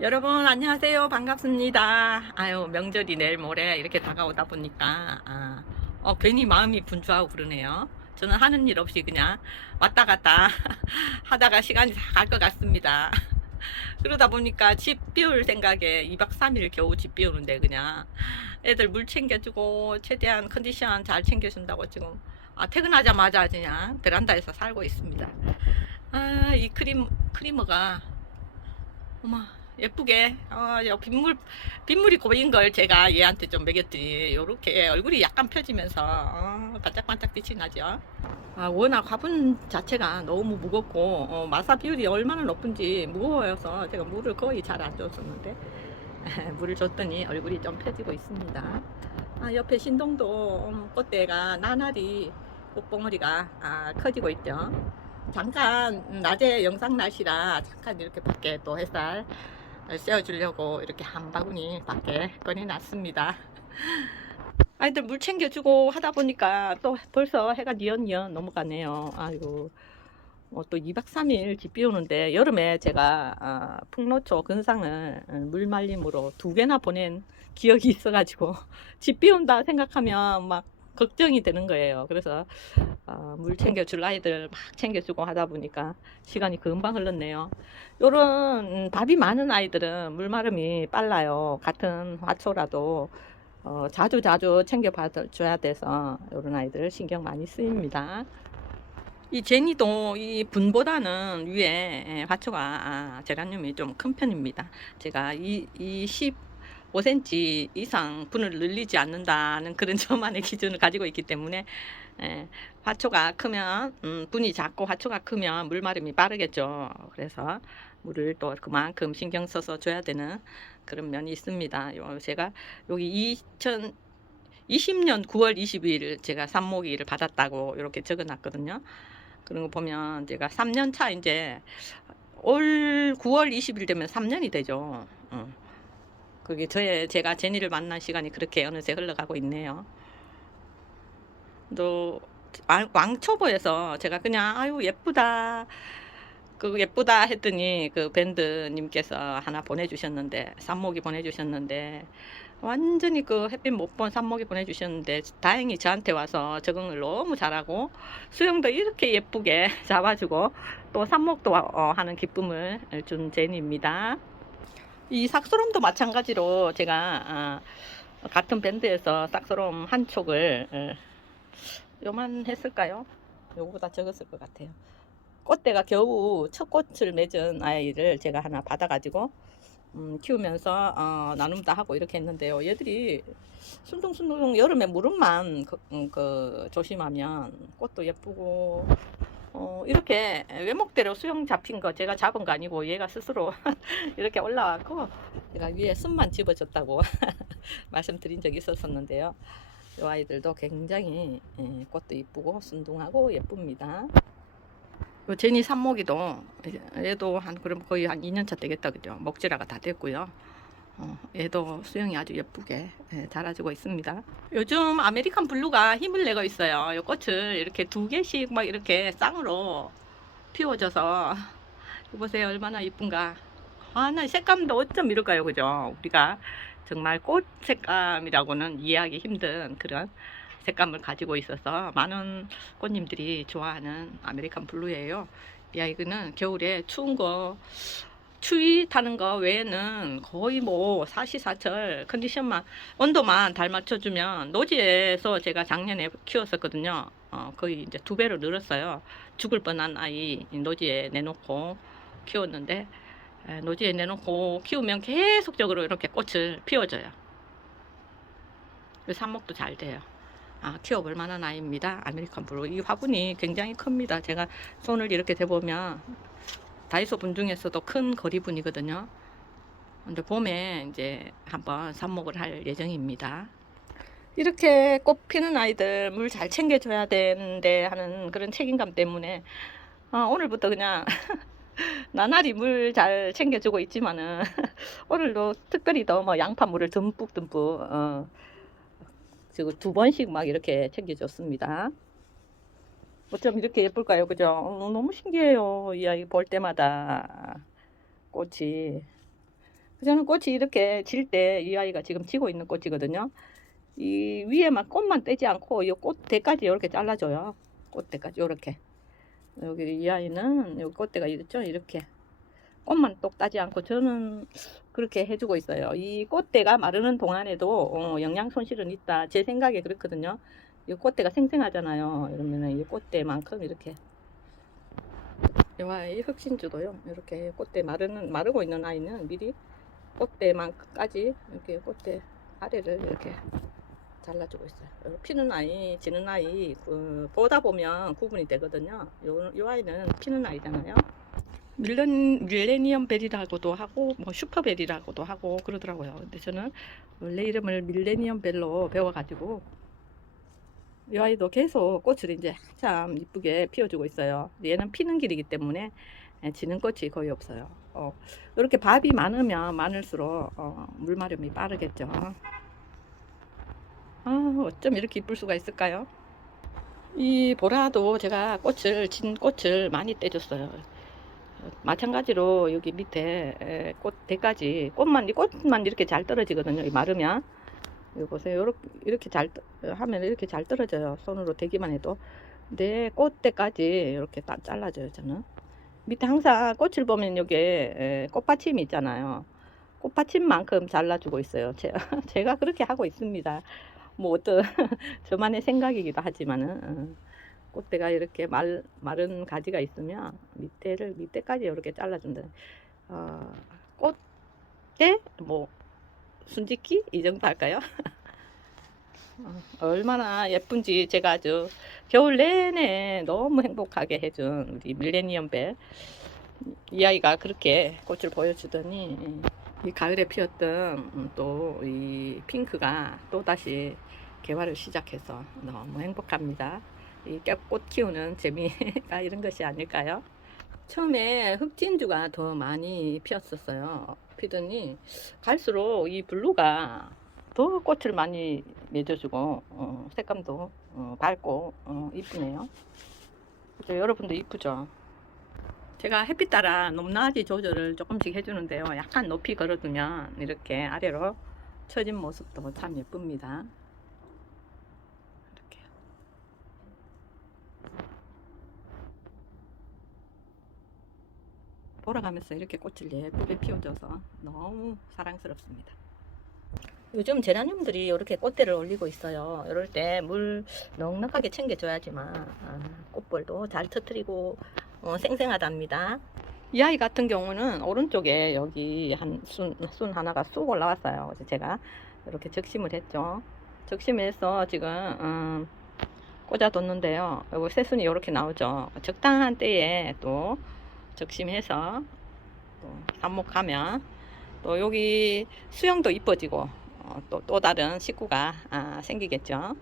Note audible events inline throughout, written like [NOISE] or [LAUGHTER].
여러분 안녕하세요. 반갑습니다. 아유 명절이 내일 모레 이렇게 다가오다 보니까 아, 어, 괜히 마음이 분주하고 그러네요. 저는 하는 일 없이 그냥 왔다 갔다 [LAUGHS] 하다가 시간이 다 갈 것 같습니다. 그러다 보니까 집 비울 생각에 2박 3일 겨우 집 비우는데 그냥 애들 물 챙겨주고 최대한 컨디션 잘 챙겨준다고 지금 아, 퇴근하자마자 그냥 베란다에서 살고 있습니다. 아 이 크림 크리머가 어머 예쁘게 어, 요 빗물 빗물이 고인 걸 제가 얘한테 좀 먹였더니 요렇게 얼굴이 약간 펴지면서 어, 반짝반짝 빛이 나죠. 아, 워낙 화분 자체가 너무 무겁고 어, 마사 비율이 얼마나 높은지 무거워서 제가 물을 거의 잘 안 줬었는데 [LAUGHS] 물을 줬더니 얼굴이 좀 펴지고 있습니다. 아, 옆에 신동도 어, 꽃대가 나날이 꽃봉오리가 아, 커지고 있죠. 잠깐 낮에 영상 날씨라 잠깐 이렇게 밖에 또 햇살 쐬어주려고 이렇게 한 바구니 밖에 꺼내놨습니다. [LAUGHS] 아이들 물 챙겨주고 하다 보니까 또 벌써 해가 니언니언 넘어가네요. 아이고. 어, 또 2박 3일 집 비우는데 여름에 제가 아, 풍로초 근상을 물 말림으로 두 개나 보낸 기억이 있어가지고 [LAUGHS] 집 비운다 생각하면 막 걱정이 되는 거예요. 그래서 어, 물 챙겨줄 아이들 막 챙겨주고 하다 보니까 시간이 금방 흘렀네요. 요런 음, 밥이 많은 아이들은 물 마름이 빨라요. 같은 화초라도 어, 자주 자주 챙겨 받아줘야 돼서 요런 아이들 신경 많이 쓰입니다. 이 제니도 이 분보다는 위에 예, 화초가 아, 제라늄이 좀 큰 편입니다. 제가 이, 이 15cm 이상 분을 늘리지 않는다는 그런 [LAUGHS] 저만의 기준을 가지고 있기 때문에 예, 화초가 크면 음, 분이 작고 화초가 크면 물 마름이 빠르겠죠. 그래서 물을 또 그만큼 신경 써서 줘야 되는 그런 면이 있습니다. 요 제가 여기 2020년 9월 22일 제가 삽목이를 받았다고 이렇게 적어놨거든요. 그런 거 보면 제가 3년 차 이제 올 9월 20일 되면 3년이 되죠. 어. 그게 저의 제가 제니를 만난 시간이 그렇게 어느새 흘러가고 있네요. 또 왕- 왕초보에서 제가 그냥 아유 예쁘다 그 예쁘다 했더니 그 밴드님께서 하나 보내주셨는데 삽목이 보내주셨는데 완전히 그 햇빛 못 본 삽목이 보내주셨는데 다행히 저한테 와서 적응을 너무 잘하고 수영도 이렇게 예쁘게 [LAUGHS] 잡아주고 또 삽목도 어, 하는 기쁨을 준 제니입니다. 이 삭소롬도 마찬가지로 제가 아, 같은 밴드에서 삭소롬 한 촉을 어, 요만 했을까요? 요거보다 적었을 것 같아요. 꽃대가 겨우 첫 꽃을 맺은 아이를 제가 하나 받아가지고 음, 키우면서 어, 나눔도 하고 이렇게 했는데요. 얘들이 순둥순둥 여름에 무릎만 그, 음, 그 조심하면 꽃도 예쁘고 어, 이렇게 외목대로 수영 잡힌 거 제가 잡은 거 아니고 얘가 스스로 [LAUGHS] 이렇게 올라왔고 제가 위에 숨만 집어줬다고 [LAUGHS] 말씀드린 적이 있었었는데요. 이 아이들도 굉장히 예, 꽃도 이쁘고 순둥하고 예쁩니다. 요 제니 산모기도 얘도 한 그럼 거의 한 2년차 되겠다 그죠? 먹지라가 다 됐고요. 어, 얘도 수영이 아주 예쁘게 예, 자라주고 있습니다. 요즘 아메리칸 블루가 힘을 내고 있어요. 이 꽃을 이렇게 두 개씩 막 이렇게 쌍으로 피워져서 보세요 얼마나 이쁜가. 아, 나 색감도 어쩜 이럴까요, 그죠? 우리가 정말 꽃 색감이라고는 이해하기 힘든 그런 색감을 가지고 있어서 많은 꽃님들이 좋아하는 아메리칸 블루예요. 이 아이는 겨울에 추운 거 추위 타는 거 외에는 거의 뭐 사시사철 컨디션만 온도만 잘 맞춰주면 노지에서 제가 작년에 키웠었거든요. 어, 거의 이제 두 배로 늘었어요. 죽을 뻔한 아이 노지에 내놓고 키웠는데 에, 노지에 내놓고 키우면 계속적으로 이렇게 꽃을 피워줘요. 삽목도 잘 돼요. 아, 키워볼 만한 아이입니다. 아메리칸 블루. 이 화분이 굉장히 큽니다. 제가 손을 이렇게 대보면 다이소 분 중에서도 큰 거리분이거든요. 근데 봄에 이제 한번 삽목을 할 예정입니다. 이렇게 꽃 피는 아이들 물 잘 챙겨줘야 되는데 하는 그런 책임감 때문에 어, 오늘부터 그냥 [LAUGHS] 나날이 물 잘 챙겨주고 있지만은 [LAUGHS] 오늘도 특별히 더 뭐 양파 물을 듬뿍 듬뿍 어, 지금 두 번씩 막 이렇게 챙겨줬습니다. 어쩜 이렇게 예쁠까요? 그죠? 어, 너무 신기해요. 이 아이 볼 때마다 꽃이 저는 꽃이 이렇게 질 때 이 아이가 지금 지고 있는 꽃이거든요. 이 위에만 꽃만 떼지 않고 이 꽃대까지 이렇게 잘라줘요. 꽃대까지 이렇게. 여기 이 아이는 여기 꽃대가 있죠? 이렇게. 꽃만 똑 따지 않고 저는 그렇게 해주고 있어요. 이 꽃대가 마르는 동안에도 어, 영양 손실은 있다. 제 생각에 그렇거든요. 이 꽃대가 생생하잖아요. 이러면은 이 꽃대만큼 이렇게 이 흑신주도요. 이렇게 꽃대 마르는 마르고 있는 아이는 미리 꽃대만까지 이렇게 꽃대 아래를 이렇게 잘라주고 있어요. 요 피는 아이, 지는 아이 그, 보다 보면 구분이 되거든요. 요, 요 아이는 피는 아이잖아요. 밀렌, 밀레니엄 벨이라고도 하고 뭐 슈퍼벨이라고도 하고 그러더라고요. 근데 저는 원래 이름을 밀레니엄 벨로 배워가지고 이 아이도 계속 꽃을 이제 참 이쁘게 피워주고 있어요. 얘는 피는 길이기 때문에 예, 지는 꽃이 거의 없어요. 어, 이렇게 밥이 많으면 많을수록 어, 물 마름이 빠르겠죠. 아, 어쩜 이렇게 이쁠 수가 있을까요? 이 보라도 제가 꽃을 진 꽃을 많이 떼줬어요. 마찬가지로 여기 밑에 에, 꽃대까지 꽃만 이 꽃만 이렇게 잘 떨어지거든요. 이 마르면 여기 보세요. 요렇게 이렇게 잘 떠- 하면 이렇게 잘 떨어져요. 손으로 대기만 해도. 근데 꽃대까지 이렇게 딱 잘라줘요. 저는 밑에 항상 꽃을 보면 에, 꽃받침이 있잖아요. 꽃받침만큼 잘라주고 있어요. 제가, [LAUGHS] 제가 그렇게 하고 있습니다. 뭐 어떤 [LAUGHS] 저만의 생각이기도 하지만은 어, 꽃대가 이렇게 말, 마른 가지가 있으면 밑에를 밑에까지 이렇게 잘라준다. 어, 꽃대 뭐 순짓기 이 정도 할까요? [LAUGHS] 어, 얼마나 예쁜지 제가 아주 겨울 내내 너무 행복하게 해준 우리 밀레니엄 벨. 이 아이가 그렇게 꽃을 보여주더니 이 가을에 피었던 또 이 핑크가 또 다시 개화를 시작해서 너무 행복합니다. 이 꽃 키우는 재미가 [LAUGHS] 이런 것이 아닐까요? 처음에 흑진주가 더 많이 피었었어요. 피더니 갈수록 이 블루가 더 꽃을 많이 맺어주고 어, 색감도 어, 밝고 어, 이쁘네요. 그죠? 여러분도 이쁘죠? 제가 햇빛 따라 높낮이 조절을 조금씩 해주는데요. 약간 높이 걸어두면 이렇게 아래로 처진 모습도 참 예쁩니다. 이렇게. 돌아가면서 이렇게 꽃을 예쁘게 피워줘서 너무 사랑스럽습니다. 요즘 제라늄들이 이렇게 꽃대를 올리고 있어요. 이럴 때 물 넉넉하게 챙겨줘야지만 아, 꽃볼도 잘 터트리고 어, 생생하답니다. 이 아이 같은 경우는 오른쪽에 여기 한 순, 순 하나가 쑥 올라왔어요. 그래서 제가 이렇게 적심을 했죠. 적심해서 지금 음, 꽂아뒀는데요. 여기 새순이 이렇게 나오죠. 적당한 때에 또 적심해서 또 삽목하면 또 여기 수영도 이뻐지고 어, 또, 또 다른 식구가 아, 생기겠죠.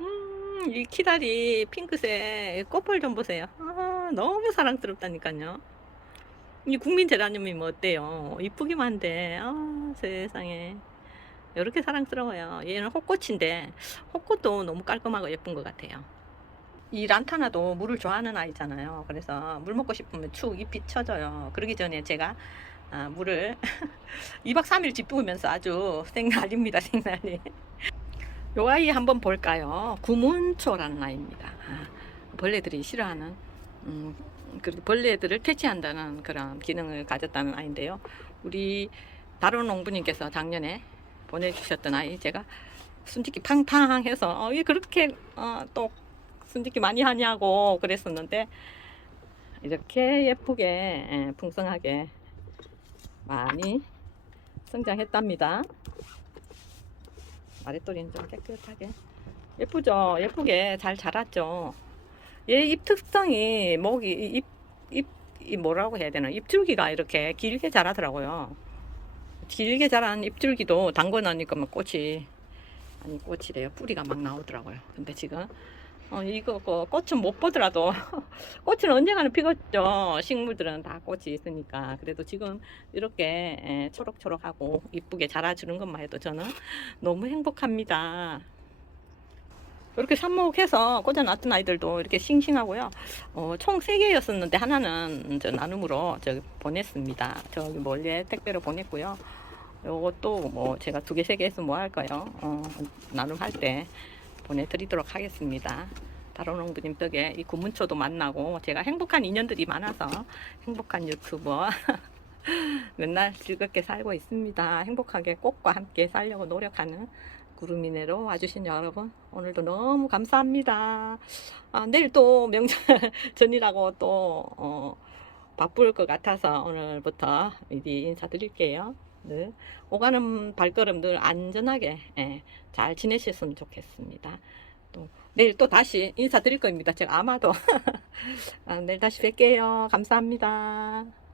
음, 이 키다리 핑크색 꽃볼 좀 보세요. 아, 너무 사랑스럽다니까요. 이 국민 제라늄이 뭐 어때요? 이쁘기만 한데, 아, 세상에. 이렇게 사랑스러워요. 얘는 호꽃인데, 호꽃도 너무 깔끔하고 예쁜 것 같아요. 이 란타나도 물을 좋아하는 아이잖아요. 그래서 물 먹고 싶으면 축 잎이 쳐져요. 그러기 전에 제가 아, 물을 [LAUGHS] 2박 3일 짚으면서 아주 생난리입니다. 생난리. 요 아이 한번 볼까요? 구문초라는 아이입니다. 아, 벌레들이 싫어하는 음, 그 벌레들을 퇴치한다는 그런 기능을 가졌다는 아이인데요. 우리 다른 농부님께서 작년에 보내주셨던 아이 제가 순짓기 팡팡해서 어, 왜 그렇게 어, 또 순짓기 많이 하냐고 그랬었는데 이렇게 예쁘게 예, 풍성하게 많이 성장했답니다. 아랫도리는 좀 깨끗하게 예쁘죠? 예쁘게 잘 자랐죠? 얘잎 특성이 목이 잎, 잎, 이 뭐라고 해야 되나 잎줄기가 이렇게 길게 자라더라고요. 길게 자란 잎줄기도 담궈 놓으니까 막 꽃이 아니 꽃이래요. 뿌리가 막 나오더라고요. 근데 지금 어, 이거 그 꽃은 못 보더라도 [LAUGHS] 꽃은 언젠가는 피겠죠. 식물들은 다 꽃이 있으니까. 그래도 지금 이렇게 에, 초록초록하고 이쁘게 자라주는 것만 해도 저는 너무 행복합니다. 이렇게 삽목해서 꽂아놨던 아이들도 이렇게 싱싱하고요. 어, 총 3개였었는데 하나는 저 나눔으로 저 보냈습니다. 저기 멀리 택배로 보냈고요. 요것도 뭐 제가 두 개, 세개 했으면 뭐 할까요? 어, 나눔할 때 보내드리도록 하겠습니다. 다로농부님 덕에 이 구문초도 만나고 제가 행복한 인연들이 많아서 행복한 유튜버 [LAUGHS] 맨날 즐겁게 살고 있습니다. 행복하게 꽃과 함께 살려고 노력하는 구름이네로 와주신 여러분 오늘도 너무 감사합니다. 아, 내일 또 명절 전이라고 또 어, 바쁠 것 같아서 오늘부터 미리 인사드릴게요. 네. 오가는 발걸음 늘 안전하게 예, 잘 지내셨으면 좋겠습니다. 또 내일 또 다시 인사드릴 겁니다. 제가 아마도 [LAUGHS] 아, 내일 다시 뵐게요. 감사합니다.